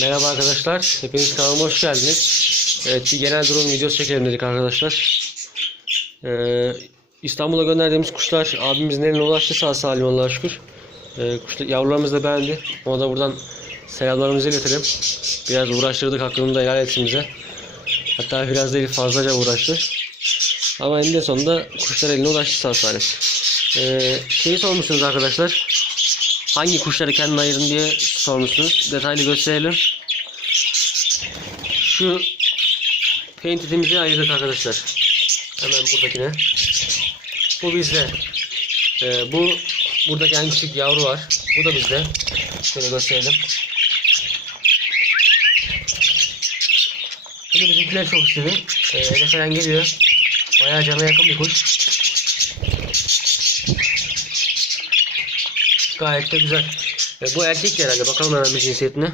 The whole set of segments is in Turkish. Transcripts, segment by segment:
Merhaba arkadaşlar. Hepiniz kanalıma hoş geldiniz. Evet bir genel durum videosu çekelim dedik arkadaşlar. Ee, İstanbul'a gönderdiğimiz kuşlar abimizin eline ulaştı sağ salim Allah'a şükür. Ee, kuşlar, yavrularımız da beğendi. Ona da buradan selamlarımızı iletelim. Biraz uğraştırdık hakkını da helal etsin bize. Hatta biraz değil fazlaca uğraştı. Ama eninde sonunda kuşlar eline ulaştı sağ salim. Ee, şeyi sormuşsunuz arkadaşlar. Hangi kuşları kendine ayırın diye sormuşsunuz. Detaylı gösterelim. Şu painted'imizi ayırdık arkadaşlar. Hemen buradakine. Bu bizde. Ee, bu buradaki en küçük yavru var. Bu da bizde. Şöyle gösterelim. Bunu bizimkiler çok istedi. Ee, eve falan geliyor. Bayağı cana yakın bir kuş. Gayet de güzel. E, bu erkek herhalde. Bakalım bir cinsiyetine.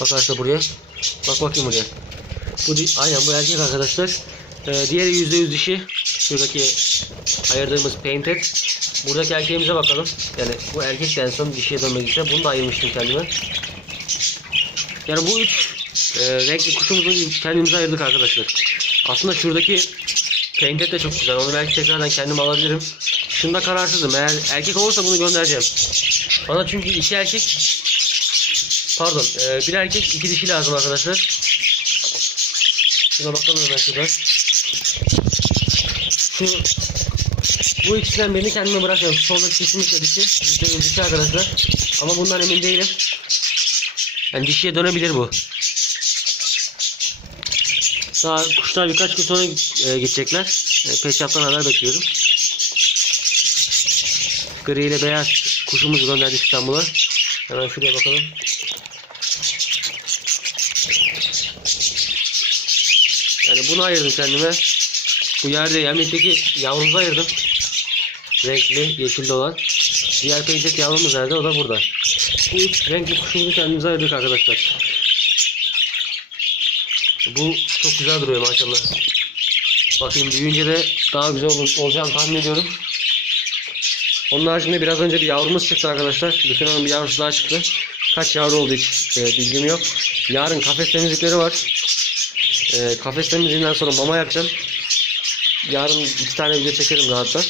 Bakarsa buraya. Bak bakayım buraya. Bu aynen bu erkek arkadaşlar. E, diğeri %100 dişi. Şuradaki ayırdığımız painted. Buradaki erkeğimize bakalım. Yani bu erkek de en son dişiye dönmediyse bunu da ayırmıştım kendime. Yani bu üç e, renkli kuşumuzu kendimize ayırdık arkadaşlar. Aslında şuradaki painted de çok güzel. Onu belki tekrardan kendim alabilirim. Şunda kararsızım. Eğer erkek olursa bunu göndereceğim. Bana çünkü iki erkek pardon e, bir erkek iki dişi lazım arkadaşlar. Şuna bakalım hemen şuradan. Şu bu ikisinden birini kendime bırakıyorum. Soldaki kesinlikle dişi. Yüz dişi arkadaşlar. Ama bundan emin değilim. Yani dişiye dönebilir bu. Daha kuşlar birkaç gün sonra e, gidecekler. E, pet shop'tan haber bekliyorum. Gri ile beyaz kuşumuzu gönderdik İstanbul'a. Hemen şuraya bakalım. Yani bunu ayırdım kendime. Bu yerde yemlikteki yavrumuzu ayırdım. Renkli, yeşilli olan. Diğer peynir yavrumuz nerede? O da burada. Bu üç renkli kuşumuzu kendimize ayırdık arkadaşlar. Bu çok güzel duruyor maşallah. Bakayım büyüyünce de daha güzel ol olacağını tahmin ediyorum. Onun haricinde biraz önce bir yavrumuz çıktı arkadaşlar. Bütün Hanım bir yavrusu daha çıktı. Kaç yavru oldu hiç e, bilgim yok. Yarın kafes temizlikleri var. E, kafes temizliğinden sonra mama yapacağım. Yarın iki tane video çekerim rahatla.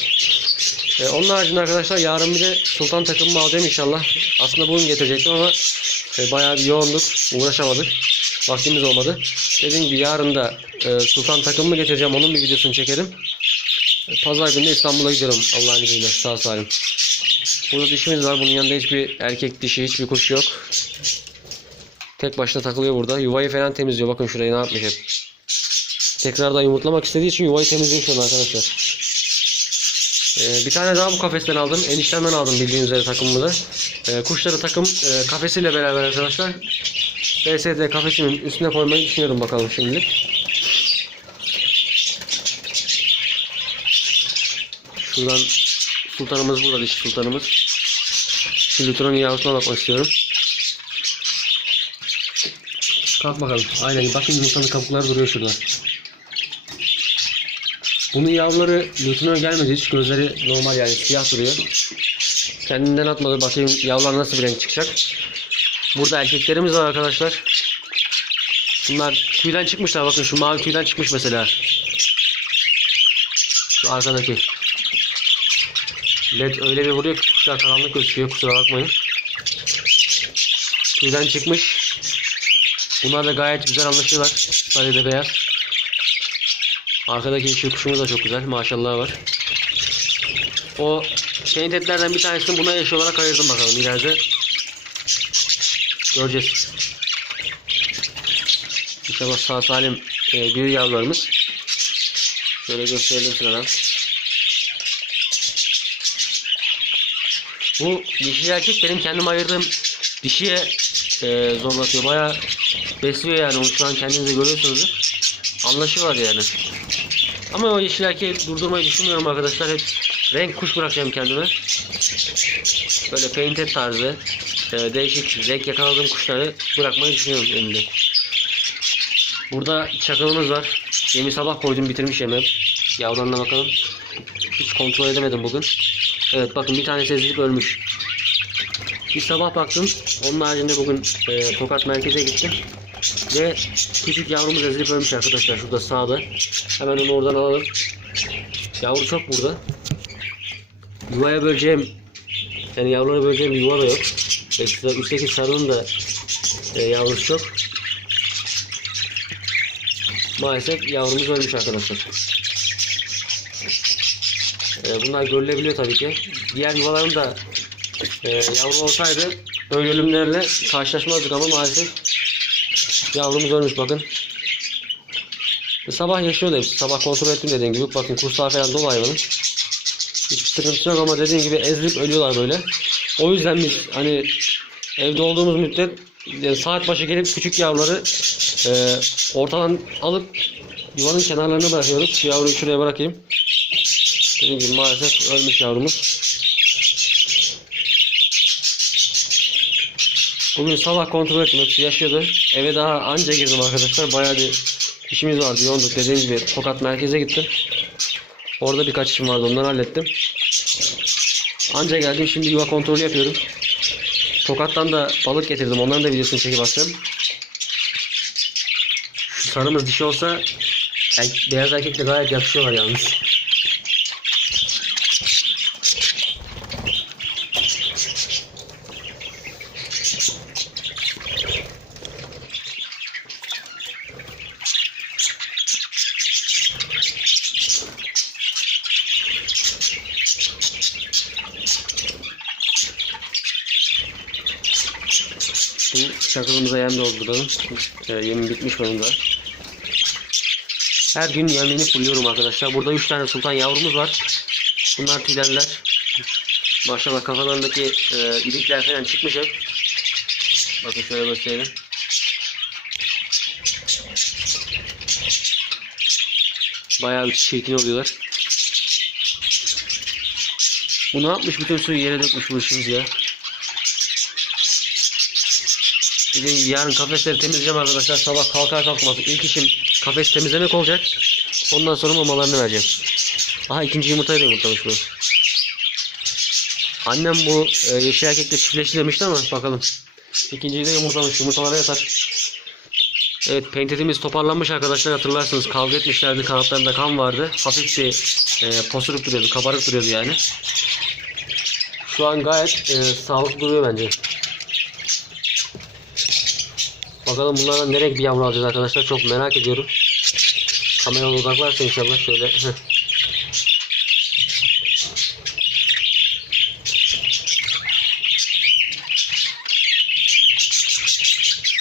E, onun haricinde arkadaşlar yarın bir de sultan takımımı alacağım inşallah. Aslında bugün getirecektim ama e, bayağı bir yoğunduk. Uğraşamadık. Vaktimiz olmadı. Dediğim gibi yarın da e, sultan takımımı getireceğim. Onun bir videosunu çekerim. Pazar günü İstanbul'a gidiyorum Allah'ın izniyle sağ salim. Burada dişimiz var. Bunun yanında hiçbir erkek dişi, hiçbir kuş yok. Tek başına takılıyor burada. Yuvayı falan temizliyor. Bakın şurayı ne yapmış hep. Tekrardan yumurtlamak istediği için yuvayı temizliyor şu an arkadaşlar. Ee, bir tane daha bu kafesten aldım. Eniştemden aldım bildiğiniz üzere takımımı da. Ee, kuşları takım e, kafesiyle beraber arkadaşlar. BSD kafesimin üstüne koymayı düşünüyorum bakalım şimdilik. Şuradan sultanımız burada dişi sultanımız. Şu yavrusuna bakmak istiyorum. Kalk bakalım. Aynen bakın yumurtanın kabukları duruyor şurada. Bunun yavruları Lütron'a gelmedi hiç. Gözleri normal yani siyah duruyor. Kendinden atmadı. Bakayım yavrular nasıl bir renk çıkacak. Burada erkeklerimiz var arkadaşlar. Bunlar tüyden çıkmışlar. Bakın şu mavi tüyden çıkmış mesela. Şu arkadaki. LED öyle bir vuruyor ki kuşlar karanlık gözüküyor kusura bakmayın. Tüyden çıkmış. Bunlar da gayet güzel anlaşıyorlar. Sarı da beyaz. Arkadaki yeşil kuşumuz da çok güzel. Maşallah var. O paintedlerden bir tanesini buna eş olarak ayırdım bakalım ileride. Göreceğiz. İnşallah sağ salim e, büyük yavrularımız. Şöyle gösterelim sıradan. Bu yeşil erkek benim kendim ayırdığım dişiye e, zorlatıyor. Bayağı besliyor yani onu şu an kendinize görüyorsunuz. Anlaşıyorlar yani. Ama o yeşil erkeği durdurmayı düşünmüyorum arkadaşlar. Hep renk kuş bırakacağım kendime. Böyle painted tarzı e, değişik renk yakaladığım kuşları bırakmayı düşünüyorum elimde. Burada çakılımız var. Yemi sabah koydum bitirmiş yemem. Yavrularına bakalım. Hiç kontrol edemedim bugün. Evet bakın bir tane sezilip ölmüş. Bir sabah baktım. Onun haricinde bugün e, Tokat merkeze gittim. Ve küçük yavrumuz ezilip ölmüş arkadaşlar. Şurada sağda. Hemen onu oradan alalım. Yavru çok burada. Yuvaya böleceğim yani yavruları böleceğim yuva da yok. Ekstra üstteki sarının da e, yavrusu çok. Maalesef yavrumuz ölmüş arkadaşlar. E, bunlar görülebiliyor tabii ki. Diğer yuvaların da e, yavru olsaydı böyle ölümlerle karşılaşmazdık ama maalesef yavrumuz ölmüş bakın. E, sabah yaşıyordu hepsi. Sabah kontrol ettim dediğim gibi. Bakın kursağı falan dolu hayvanın. Hiçbir sıkıntı yok ama dediğim gibi ezilip ölüyorlar böyle. O yüzden biz hani evde olduğumuz müddet yani saat başı gelip küçük yavruları e, ortadan alıp yuvanın kenarlarına bırakıyoruz. Şu yavruyu şuraya bırakayım. Dediğim gibi maalesef ölmüş yavrumuz. Bugün sabah kontrol ettim. Hepsi yaşıyordu. Eve daha anca girdim arkadaşlar. Bayağı bir işimiz vardı. Yoğunduk. Dediğim gibi Tokat merkeze gittim. Orada birkaç işim vardı. Onları hallettim. Anca geldim. Şimdi yuva kontrolü yapıyorum. Tokat'tan da balık getirdim. Onların da videosunu çekip atacağım. Şu sarımız dişi olsa er- beyaz erkekle gayet yakışıyorlar yalnız. Şimdi çakılımıza yem dolduralım. Ee, yemim bitmiş onun da. Her gün yemini fulluyorum arkadaşlar. Burada 3 tane sultan yavrumuz var. Bunlar tüylerler. Maşallah kafalarındaki e, ilikler falan çıkmış hep. Bakın şöyle göstereyim. Bayağı bir çirkin oluyorlar. Bu ne yapmış? Bütün suyu yere dökmüş bu ya. Gibi yarın kafesleri temizleyeceğim arkadaşlar. Sabah kalkar kalkmaz. İlk işim kafes temizlemek olacak. Ondan sonra mamalarını vereceğim. Aha ikinci yumurtayı da yumurtlamış bu. Annem bu e, yeşil erkekle çiftleşti demişti ama bakalım. İkinciyi de yumurtlamış. Yumurtalara yatar. Evet pentetimiz toparlanmış arkadaşlar hatırlarsınız kavga etmişlerdi kanatlarında kan vardı hafif bir e, posuruk duruyordu kabarık duruyordu yani şu an gayet e, sağlıklı duruyor bence Bakalım bunlardan nereye bir yavru alacağız arkadaşlar. Çok merak ediyorum. Kamera uzaklarsa inşallah şöyle.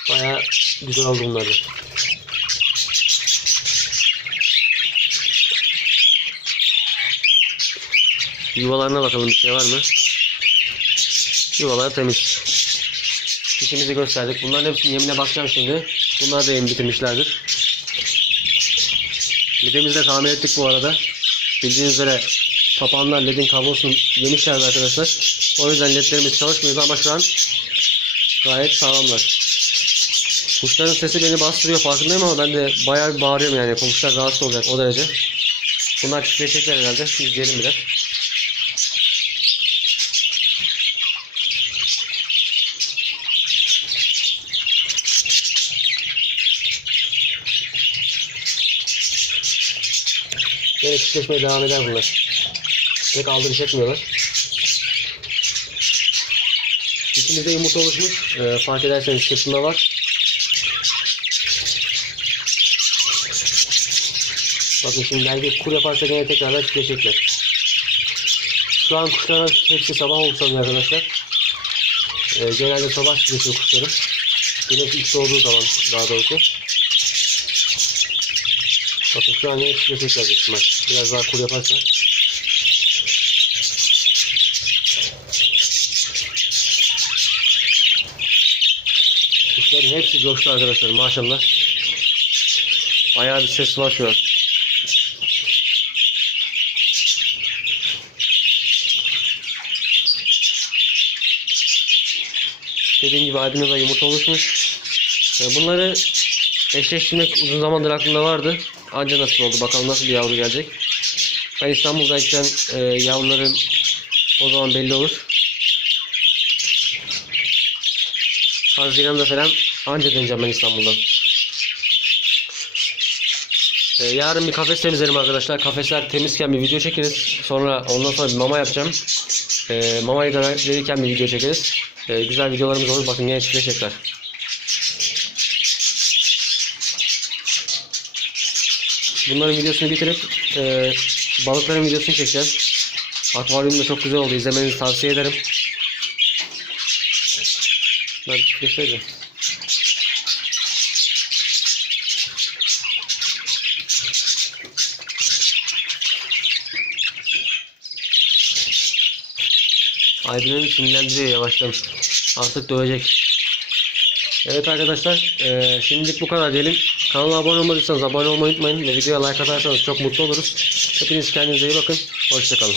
Baya güzel oldu bunlar da. Yuvalarına bakalım bir şey var mı? Yuvalar temiz. Dişimizi gösterdik. Bunların hepsinin yemine bakacağım şimdi. Bunlar da yem bitirmişlerdir. Midemizi de tamir ettik bu arada. Bildiğiniz üzere papağanlar ledin kablosunu yemişlerdi arkadaşlar. O yüzden ledlerimiz çalışmıyordu ama şu an gayet sağlamlar. Kuşların sesi beni bastırıyor farkındayım ama ben de bayağı bağırıyorum yani. Komşular rahatsız olacak o derece. Bunlar çiftleşecekler herhalde. İzleyelim biraz. Çiftleşmeye devam eder bunlar. Pek aldırış etmiyorlar. İçimizde yumurta oluşmuş. Ee, fark ederseniz sırtında var. Bakın şimdi belki kur yaparsa gene tekrardan çiftleşecekler. Şu an kuşların hepsi sabah oldu sanırım arkadaşlar. Ee, genelde sabah çiftleşiyor kuşların. Güneş ilk doğduğu zaman daha doğrusu. Bakın şu an hepsi çiftleşecekler büyük ihtimal. Biraz daha kur yaparsa. Kuşların hepsi coştu arkadaşlar maşallah. Bayağı bir ses var şu an. Dediğim gibi albinoda yumurta oluşmuş. Ee, Bunları eşleştirmek uzun zamandır aklımda vardı. Anca nasıl oldu bakalım nasıl bir yavru gelecek. Ben İstanbul'dayken e, yavruların o zaman belli olur. Haziran'da falan anca döneceğim ben İstanbul'dan. Ee, yarın bir kafes temizlerim arkadaşlar. Kafesler temizken bir video çekeriz. Sonra ondan sonra bir mama yapacağım. Ee, mamayı da verirken bir video çekeriz. Ee, güzel videolarımız olur. Bakın yine çiftleşecekler. Bunların videosunu bitirip e, balıkların videosunu çekeceğiz. Akvaryum da çok güzel oldu. İzlemenizi tavsiye ederim. Ben çiftleşseydim. Aydın'ı sinirlendiriyor yavaştan. Artık dövecek. Evet arkadaşlar eee, şimdilik bu kadar diyelim. Kanala abone olmadıysanız abone olmayı unutmayın ve videoya like atarsanız çok mutlu oluruz. Hepiniz kendinize iyi bakın. Hoşçakalın.